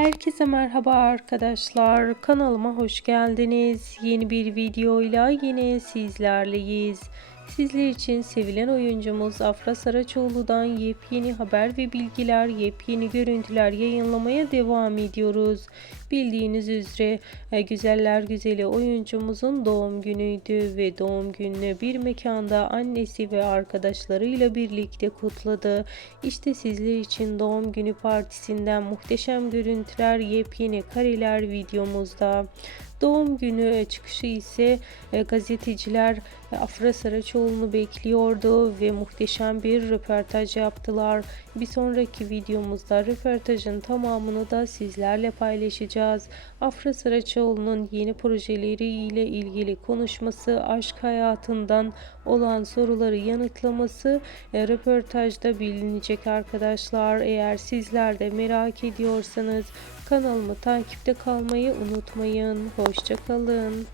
Herkese merhaba arkadaşlar. Kanalıma hoş geldiniz. Yeni bir videoyla yine sizlerleyiz. Sizler için sevilen oyuncumuz Afra Saraçoğlu'dan yepyeni haber ve bilgiler, yepyeni görüntüler yayınlamaya devam ediyoruz. Bildiğiniz üzere e, güzeller güzeli oyuncumuzun doğum günüydü ve doğum gününü bir mekanda annesi ve arkadaşlarıyla birlikte kutladı. İşte sizler için doğum günü partisinden muhteşem görüntüler, yepyeni kareler videomuzda. Doğum günü çıkışı ise e, gazeteciler e, Afra Saraçoğlu'nu bekliyordu ve muhteşem bir röportaj yaptılar. Bir sonraki videomuzda röportajın tamamını da sizlerle paylaşacağız. Afra Saraçoğlu'nun yeni projeleriyle ilgili konuşması, aşk hayatından olan soruları yanıtlaması e, röportajda bilinecek arkadaşlar. Eğer sizler de merak ediyorsanız kanalımı takipte kalmayı unutmayın. Hoşçakalın.